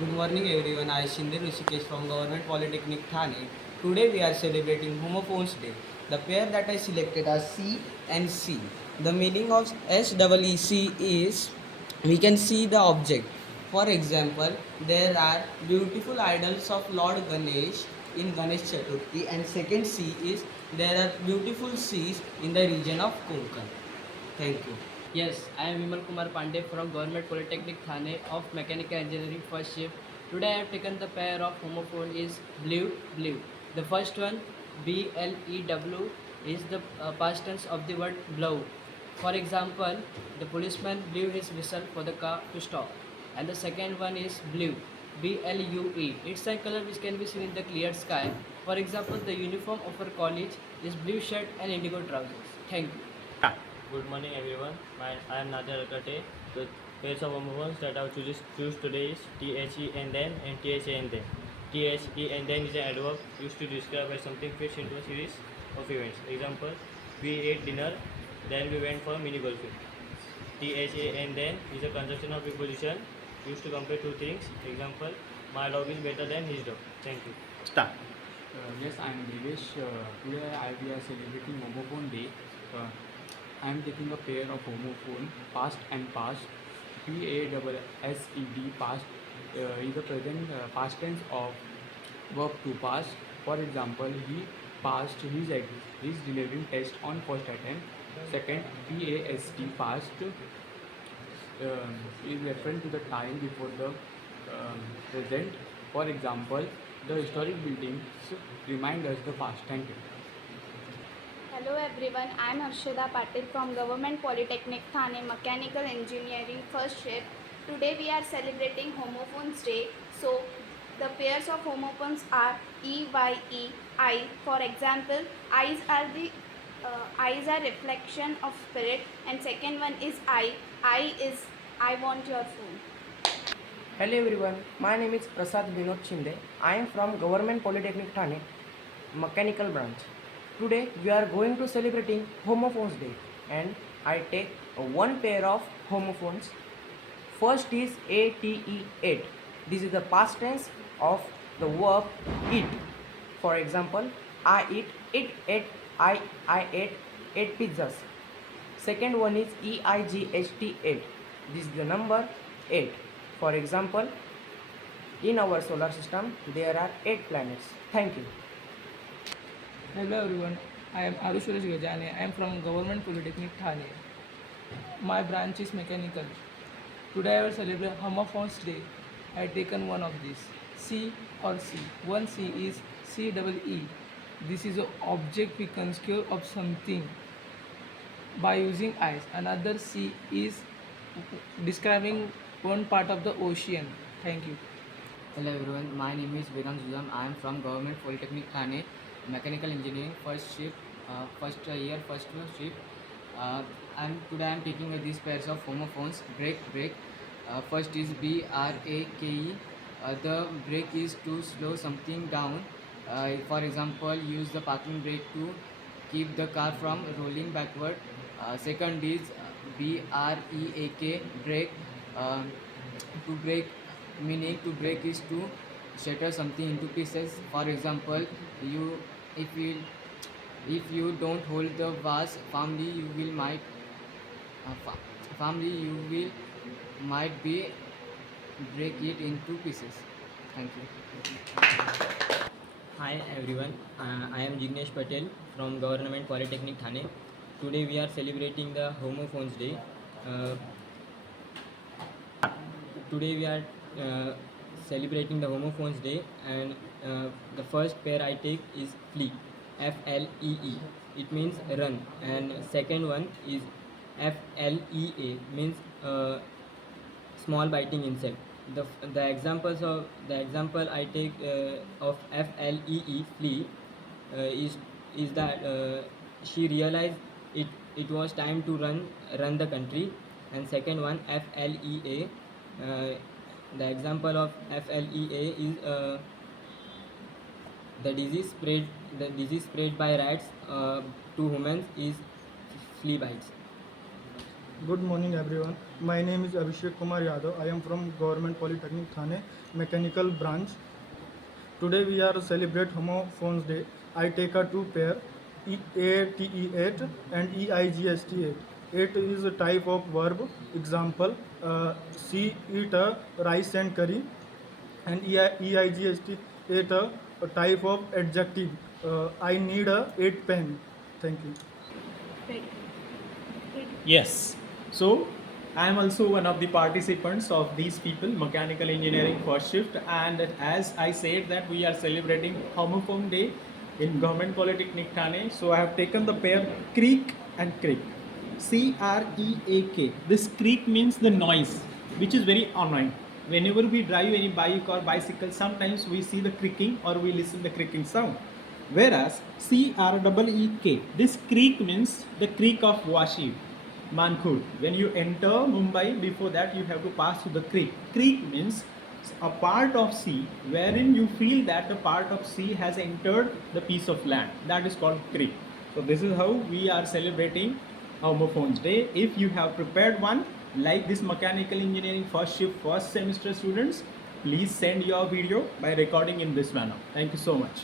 Good morning everyone. I am Shinde Rishikesh from Government Polytechnic Thane. Today we are celebrating Homophones Day. The pair that I selected are C and C. The meaning of SEEC is we can see the object. For example, there are beautiful idols of Lord Ganesh in Ganesh Chaturthi, and second C is there are beautiful seas in the region of Konkan. Thank you. Yes, I am Vimal Kumar Pandey from Government Polytechnic Thane of Mechanical Engineering first shift. Today I have taken the pair of homophone is blue. The first one BLEW is the past tense of the word blow. For example, the policeman blew his whistle for the car to stop. And the second one is blue BLUE. It's a color which can be seen in the clear sky. For example, the uniform of our college is blue shirt and indigo trousers. Thank you. Good morning everyone. I am Nadia Rakate. The pairs of homophones that I will choose today is THE and then and THA and then. THE and then is an adverb used to describe where something fits into a series of events. Example, we ate dinner, then we went for mini golfing. THA and then is a conjunction of preposition used to compare two things. Example, my dog is better than his dog. Thank you. Yes, I am Devesh. Today we are celebrating Homophone Day. Uh, I am taking a pair of homophone, past and past. PASSED, past is the present past tense of verb to pass. For example, he passed his delivering test on first attempt. Second, PAST, past is referring to the time before the present. For example, the historic buildings remind us the past. Thank you. Hello everyone, I am Harshada Patil from Government Polytechnic Thane Mechanical Engineering first shift. Today we are celebrating Homophones Day. So the pairs of homophones are EYE, I. For example, eyes are reflection of spirit, and second one is I is I want your phone. Hello everyone, my name is Prasad Vinod Shinde. I am from Government Polytechnic Thane, Mechanical branch. Today we are going to celebrating Homophones Day, and I take one pair of homophones. First is ATE, ate. This is the past tense of the verb eat. For example, I eat, it ate, I ate pizzas. Second one is EIGHT, ate. This is the number 8. For example, in our solar system there are 8 planets. Thank you. Hello everyone, I am Arush Suresh Gajane. I am from Government Polytechnic Thane. My branch is mechanical. Today I will celebrate Homophones Day. I have taken one of these. C or C. One C is CEE. This is an object we construct of something by using eyes. Another C is describing one part of the ocean. Thank you. Hello everyone, my name is Vedant Zudam. I am from Government Polytechnic Thane, Mechanical Engineering first shift, first year, first shift. Today I am taking these pairs of homophones. Break. First is BRAKE. The brake is to slow something down. For example, use the parking brake to keep the car from rolling backward. Second is BREAK, break. To break, meaning to break is to shatter something into pieces. For example, you if you if you don't hold the vase firmly, you will might be break it into pieces. Thank you. Hi everyone, I am Jignesh Patel from Government Polytechnic Thane. Today we are celebrating the Homophones Day. Uh, Today we are celebrating the Homophones Day, and the first pair I take is flee, FLEE. It means run, and second one is FLEA, means small biting insect. The example I take of FLEE, flee, is that she realized it was time to run the country. And second one, FLEA, uh, the example of FLEA is the disease spread by rats to humans is flea bites. Good morning everyone. My name is Abhishek Kumar Yadav. I am from Government Polytechnic Thane, Mechanical Branch. Today we are celebrate Homophones Day. I take a two pair, ATE8 and EIGST8. 8 is a type of verb. Example, see eat a rice and curry, and EIGST8 a type of adjective. I need a 8 pen. Thank you. Yes. So I am also one of the participants of these people, mechanical engineering first shift, and as I said that we are celebrating Homophone Day in Government Polytechnic Thane. So I have taken the pair creak and creak. CREAK. This creak means the noise, which is very annoying. Whenever we drive any bike or bicycle, sometimes we see the creaking or we listen the creaking sound. Whereas CREEK, this creak means the creek of Washi, Mankhurd. When you enter Mumbai, before that you have to pass through the creek. Creek means a part of sea wherein you feel that the part of sea has entered the piece of land. That is called creek. So this is how we are celebrating Homophones Day. If you have prepared one like this mechanical engineering first shift first semester students, please send your video by recording in this manner. Thank you so much.